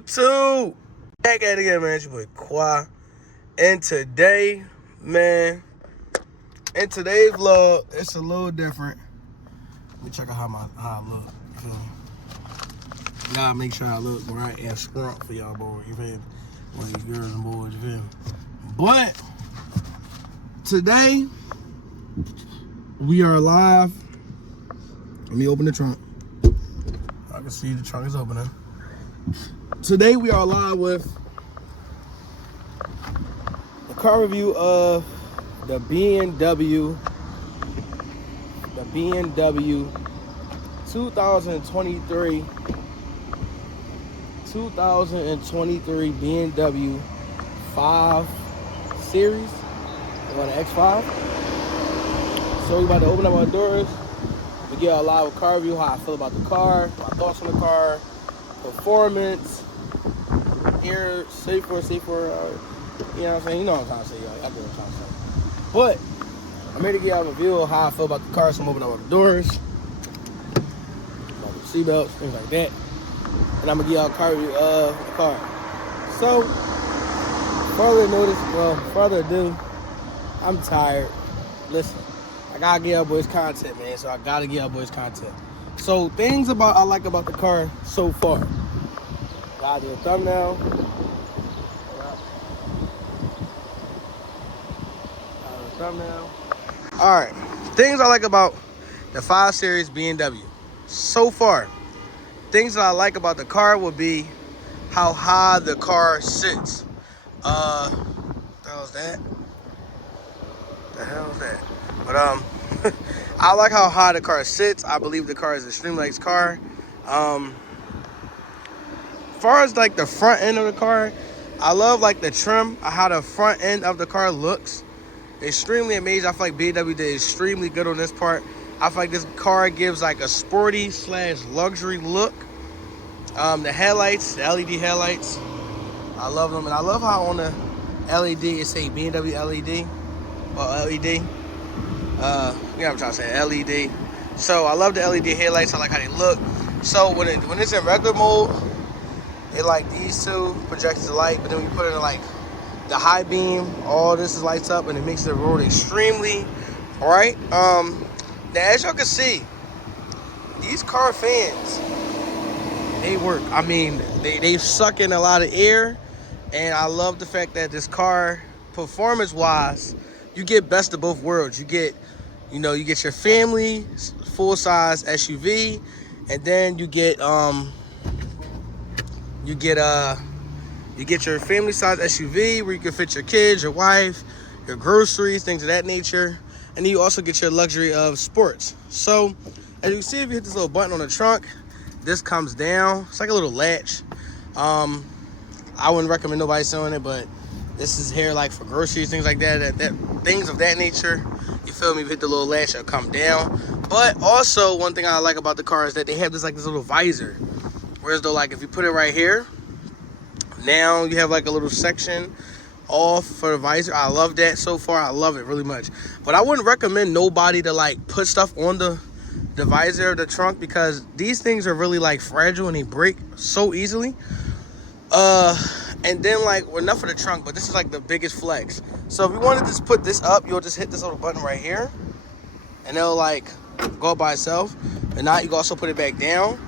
YouTube? Back at it again, man. It's your boy Qua. And today, man, in today's vlog, it's a little different. Let me check out how I look. You feel me? Gotta make sure I look right and scrump for y'all boys. You feel me? Well, you girls and boys, you feel me? But today, we are live. Let me open the trunk. I can see the trunk is opening. Today we are live with a car review of the BMW 2023 BMW 5 Series on the X5. So we about to open up our doors. We get a live car review, how I feel about the car, my thoughts on the car, performance, air, safer, you know what I'm saying? You know what I'm trying to say, y'all. Y'all get what I'm trying to say. But I'm here to give y'all a review of how I feel about the car, so I'm opening up the doors, seatbelts, things like that. And I'm gonna give y'all a car review of the car. So, further ado, I'm tired. Listen, I gotta give y'all boys content, man. So I gotta give y'all boys content. So things I like about the car so far. Gotta do a thumbnail. Alright. Things I like about the 5 Series BMW. So far, things that I like about the car would be how high the car sits. What the hell is that? But I like how high the car sits. I believe the car is an extremely nice car. As far as like the front end of the car, I love like the trim, how the front end of the car looks. Extremely amazing. I feel like BMW did extremely good on this part. I feel like this car gives like a sporty / luxury look. The headlights, the LED headlights, I love them. And I love how on the LED it say BMW LED. Well, LED. You know what I'm trying to say, LED. So I love the LED headlights. I like how they look. So when it's in regular mode, it like these two projects the light, but then when you put it in like the high beam, all this is lights up and it makes the road extremely bright. Now as y'all can see, these car fans, they work. I mean, they suck in a lot of air, and I love the fact that this car, performance-wise, you get best of both worlds. You get your family full-size SUV, and then you get your family-size SUV where you can fit your kids, your wife, your groceries, things of that nature, and then you also get your luxury of sports. So, as you can see, if you hit this little button on the trunk, this comes down. It's like a little latch. I wouldn't recommend nobody selling it, but this is here like for groceries, things like that, things of that nature. You feel me? If you hit the little latch, it'll come down. But also, one thing I like about the car is that they have this little visor. Whereas though, like if you put it right here, now you have like a little section off for the visor. I love that so far. I love it really much. But I wouldn't recommend nobody to like put stuff on the visor of the trunk, because these things are really like fragile and they break so easily. And then like, well, enough of the trunk, but this is like the biggest flex. So if you wanted to just put this up, you'll just hit this little button right here and it'll like go up by itself. And now you can also put it back down.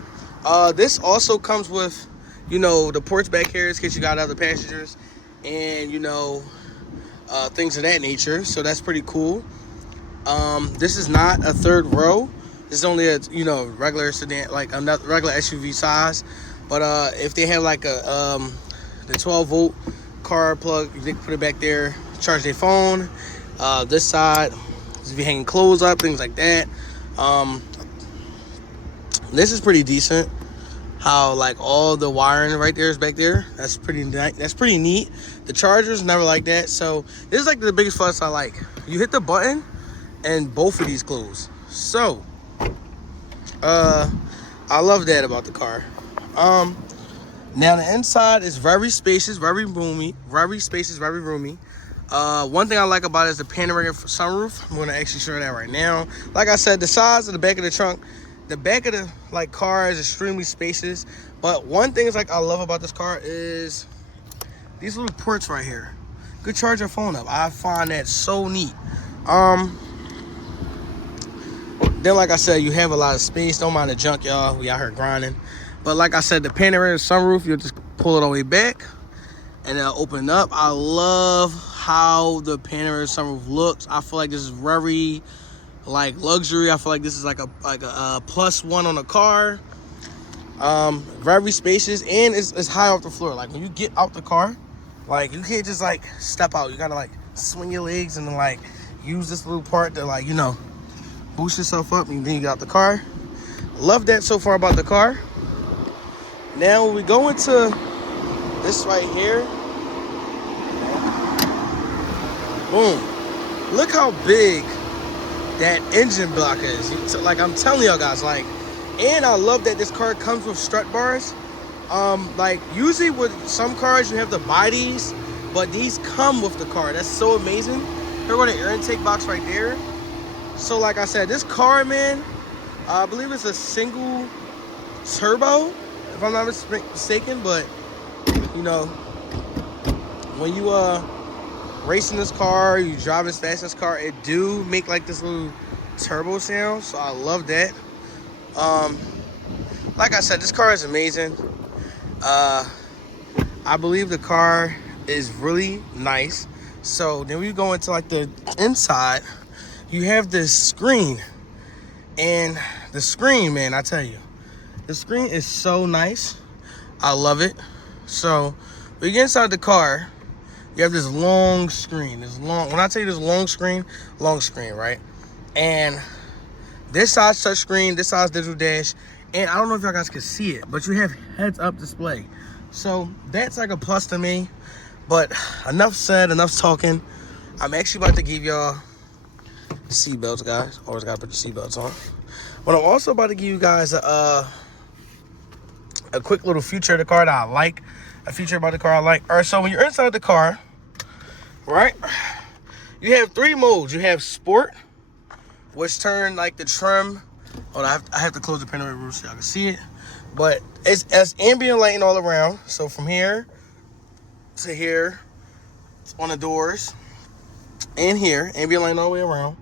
This also comes with, the ports back here in case you got other passengers and, things of that nature. So that's pretty cool. This is not a third row. This is only a, regular sedan, like another regular SUV size. But if they have like the 12-volt car plug, you can put it back there, charge their phone. This side, if you're hanging clothes up, things like that. This is pretty decent. How like all the wiring right there is back there. That's pretty nice. That's pretty neat. The charger's never like that. So this is like the biggest fuss I like. You hit the button and both of these close. So I love that about the car. Now the inside is very spacious, very roomy. One thing I like about it is the panoramic sunroof. I'm going to actually show that right now. Like I said, the size of the back of the trunk the back of the like car is extremely spacious. But one thing is like I love about this car is these little ports right here. Could charge your phone up. I find that so neat. Then like I said, you have a lot of space. Don't mind the junk, y'all. We out here grinding. But like I said, the panoramic sunroof, you'll just pull it all the way back and it'll open up. I love how the panoramic sunroof looks. I feel like this is very like luxury. I feel like this is like a +1 on a car. Very spacious, and it's high off the floor. Like when you get out the car, like you can't just like step out. You gotta like swing your legs and then like use this little part to like, you know, boost yourself up, and then you get out the car. Love that so far about the car. Now when we go into this right here, boom, look how big that engine block is. Like I'm telling y'all guys, like, and I love that this car comes with strut bars. Like usually with some cars you have to buy these, but these come with the car. That's so amazing. Here go the air intake box right there. So like I said, this car, man, I believe it's a single turbo, if I'm not mistaken. But you know, when you racing this car, you driving this fast in this car, it do make like this little turbo sound. So I love that. Like I said, this car is amazing. I believe the car is really nice. So then we go into like the inside. You have this screen, and the screen, man, I tell you, the screen is so nice. I love it. So when you get inside the car, you have this long screen. This long, when I tell you this long screen, right? And this side's touch screen, this side's digital dash, and I don't know if y'all guys can see it, but you have heads-up display. So that's like a plus to me. But enough said, enough talking. I'm actually about to give y'all seatbelts, guys. Always gotta put the seatbelts on. But I'm also about to give you guys a quick little feature of the car that I like. A feature about the car I like. All right, so when you're inside the car, right, you have 3 modes. You have sport, which turn like the trim. Hold on, I have to close the panoramic roof so y'all can see it. But it's ambient lighting all around. So from here to here, it's on the doors, and here, ambient lighting all the way around.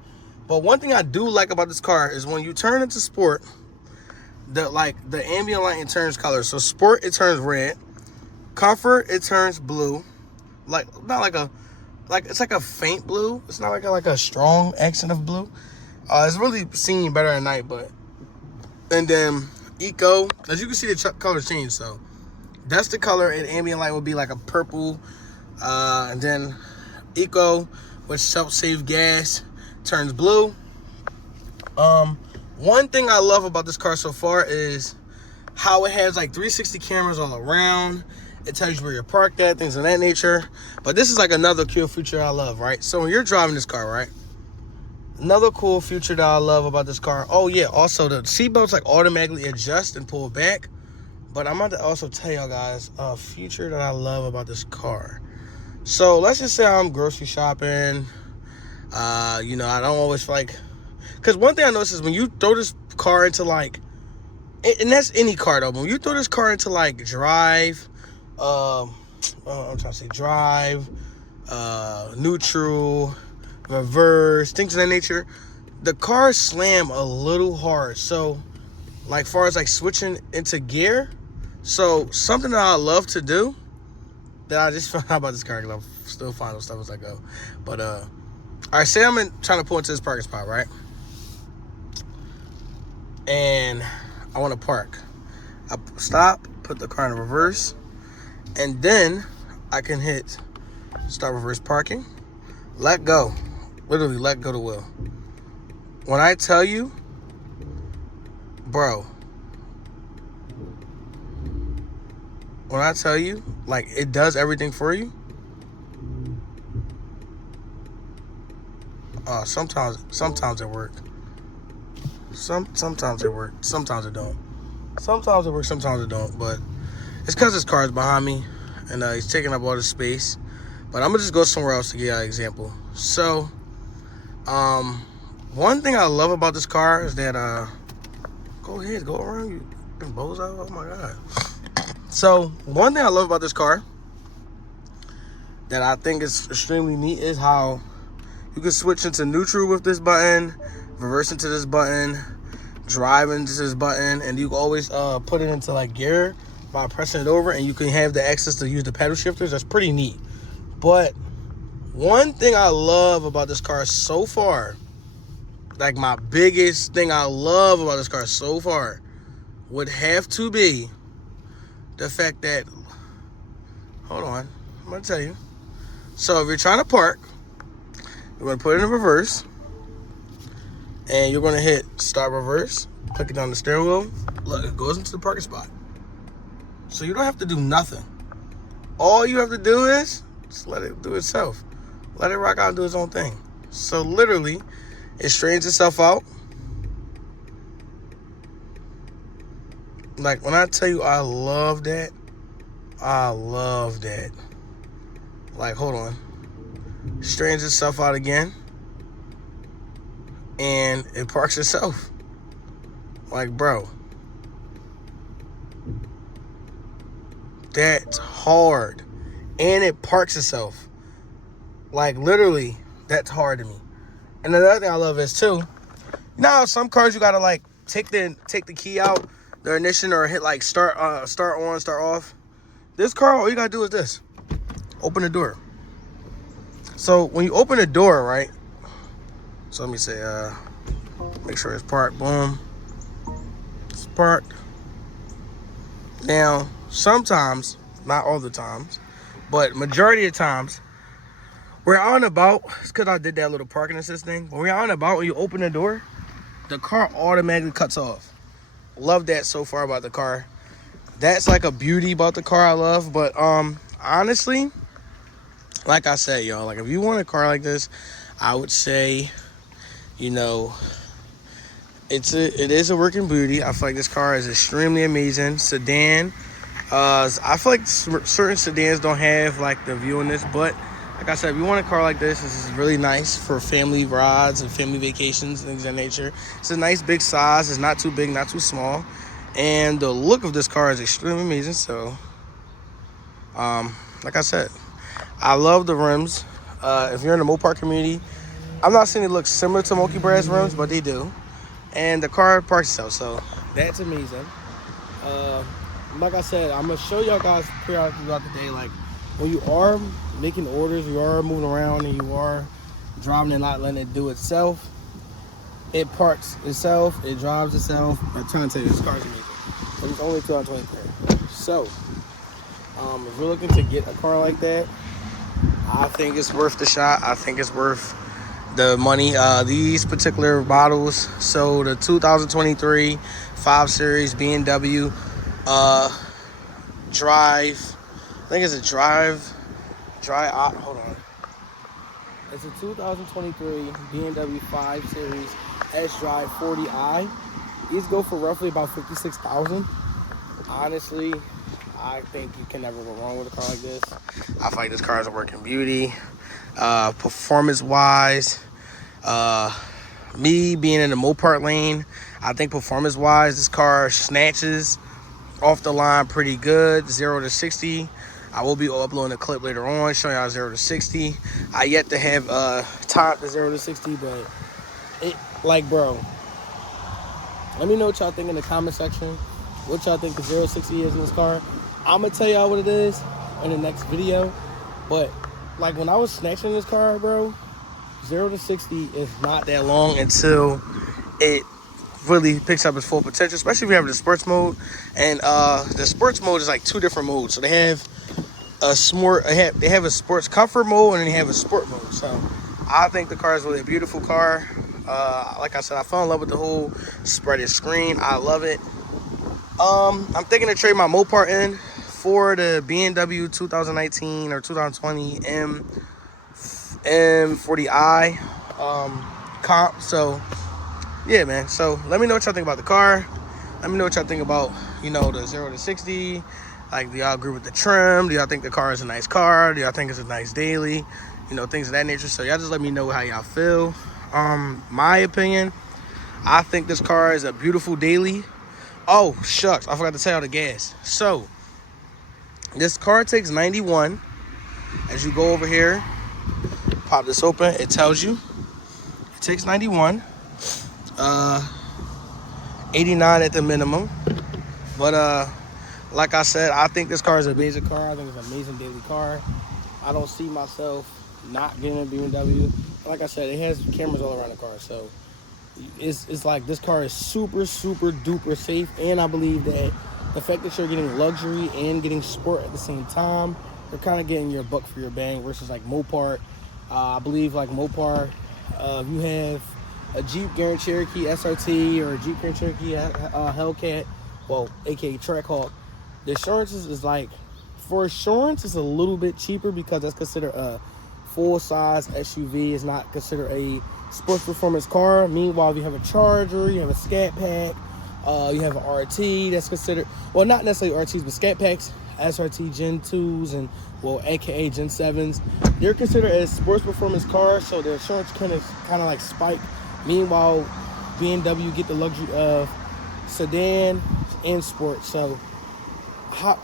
But one thing I do like about this car is when you turn into sport, the ambient lighting turns color. So sport, it turns red. Comfort, it turns blue. Like not like it's like a faint blue. It's not like a strong accent of blue. It's really seen better at night, but. And then eco, as you can see, the colors change. So that's the color, and ambient light will be like a purple. And then eco, which helps save gas, turns blue. One thing I love about this car so far is how it has like 360 cameras all around. It tells you where you're parked at, things of that nature. But this is like another cool feature I love, right? So when you're driving this car, right? Another cool feature that I love about this car. Oh yeah, also the seatbelts like automatically adjust and pull back. But I'm about to also tell y'all guys a feature that I love about this car. So let's just say I'm grocery shopping. You know, I don't always feel like, because one thing I noticed is when you throw this car into like, and that's any car though, but when you throw this car into like drive, I'm trying to say drive, neutral, reverse, things of that nature, the cars slam a little hard. So like far as like switching into gear, so something that I love to do that I just found out about this car, because I'm still finding stuff as I go. But all right, say I'm trying to pull into this parking spot, right? And I want to park. I stop, put the car in reverse, and then I can hit start reverse parking, let go, literally let go the wheel. When I tell you, bro, when I tell you, like, it does everything for you. Sometimes it works. Sometimes it works. Sometimes it don't. Sometimes it works. Sometimes it don't. But it's because his car is behind me, and he's taking up all the space. But I'm gonna just go somewhere else to give you an example. So, one thing I love about this car is that, go Go ahead, go around you. Bozo. Oh my god. So one thing I love about this car that I think is extremely neat is how you can switch into neutral with this button, reverse into this button, drive into this button, and you can always put it into like gear by pressing it over, and you can have the access to use the pedal shifters. That's pretty neat. But one thing I love about this car so far, like my biggest thing I love about this car so far, would have to be the fact that, hold on, I'm gonna tell you. So if you're trying to park, you're gonna put it in reverse, and you're gonna hit start reverse, click it on the steering wheel. Look, it goes into the parking spot. So you don't have to do nothing. All you have to do is just let it do itself. Let it rock out and do its own thing. So literally, it straightens itself out. Like when I tell you I love that, I love that. Like, hold on. Straightens itself out again. And it parks itself. Like, bro. That's hard. And it parks itself. Like, literally, that's hard to me. And another thing I love is, too, now some cars you gotta, like, take the key out, the ignition, or hit, like, start on, start off. This car, all you gotta do is this. Open the door. So, when you open the door, right? So, let me say, make sure it's parked. Boom. It's parked. Now, sometimes, not all the times, but majority of times, we're out and about. It's because I did that little parking assist thing. When we're out and about, when you open the door, the car automatically cuts off. Love that so far about the car. That's like a beauty about the car I love. But honestly, like I said, y'all, like if you want a car like this, I would say, you know, it is a working beauty. I feel like this car is extremely amazing. Sedan. I feel like certain sedans don't have like the view in this, but like I said, if you want a car like this, this is really nice for family rides and family vacations and things of that nature. It's a nice big size. It's not too big, not too small. And the look of this car is extremely amazing. So, like I said, I love the rims. If you're in the Mopar community, I'm not saying it looks similar to Monkey Brass rims, but they do. And the car parks itself, so that's amazing. Like I said, I'm going to show y'all guys periodically throughout the day, like, when you are making orders, you are moving around, and you are driving and not letting it do itself, it parks itself, it drives itself. I'm trying to tell you, this car is amazing. And it's only 2023. So, if you're looking to get a car like that, I think it's worth the shot. I think it's worth the money. These particular models, so the 2023 5 Series BMW Drive, I think it's a hold on. It's a 2023 BMW 5 Series Xdrive40i. These go for roughly about $56,000. Honestly, I think you can never go wrong with a car like this. I feel like this car is a working beauty. Performance-wise, me being in the Mopar lane, I think performance-wise, this car snatches off the line pretty good. 0 to 60. I will be uploading a clip later on showing y'all 0 to 60. I yet to have time to 0 to 60, but it, like, bro, let me know what y'all think in the comment section. What y'all think the 0 to 60 is in this car. I'm gonna tell y'all what it is in the next video. But like when I was snatching this car, bro, 0 to 60 is not that long until it really picks up its full potential, especially if you have the sports mode. And the sports mode is like 2 different modes. So they have a sports comfort mode, and then they have a sport mode. So I think the car is really a beautiful car. Like I said, I fell in love with the whole spreaded screen. I love it. I'm thinking to trade my Mopar in for the BMW 2019 or 2020 M40i comp. So yeah, man. So let me know what y'all think about the car. Let me know what y'all think about, you know, the 0 to 60. Like, do y'all agree with the trim? Do y'all think the car is a nice car? Do y'all think it's a nice daily? You know, things of that nature. So y'all just let me know how y'all feel. My opinion, I think this car is a beautiful daily. Oh, shucks. I forgot to tell you the gas. So, this car takes 91. As you go over here, pop this open, it tells you. It takes 91. 89 at the minimum. But, like I said, I think this car is an amazing car. I think it's an amazing daily car. I don't see myself not getting a BMW. Like I said, it has cameras all around the car. So, it's like this car is super, super duper safe. And I believe that the fact that you're getting luxury and getting sport at the same time, you're kind of getting your buck for your bang versus like Mopar. I believe like Mopar, you have a Jeep Grand Cherokee SRT or a Jeep Grand Cherokee Hellcat, well, aka Trackhawk. The insurance is like, for insurance, it's a little bit cheaper because that's considered a full-size SUV. It's not considered a sports performance car. Meanwhile, if you have a Charger, you have a Scat Pack, you have an RT that's considered, well, not necessarily RTs, but Scat Packs, SRT Gen 2s, and, well, aka Gen 7s. They're considered as sports performance cars, so the insurance kind of like spike. Meanwhile, BMW get the luxury of sedan and sport. So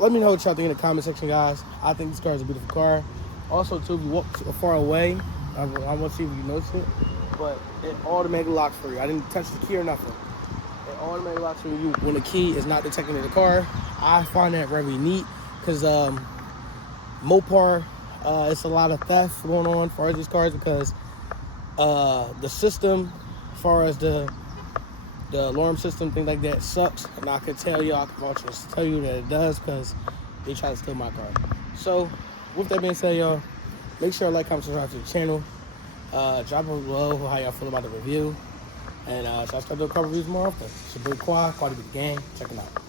let me know what y'all think in the comment section, guys. I think this car is a beautiful car. Also, too, if you walk far away, I want to see if you notice it, but it automatically locks for you. I didn't touch the key or nothing. It automatically locks for you when the key is not detected in the car. I find that very neat because Mopar, it's a lot of theft going on as far as these cars because the system, as far as the alarm system, things like that, sucks. And I can tell you, I can vouch to tell you that it does because they try to steal my car. So, with that being said, y'all, make sure to like, comment, subscribe to the channel. Drop below how y'all feel about the review. And so I start doing car reviews more often. It's your boy Quad, Quality Big Gang. Check them out.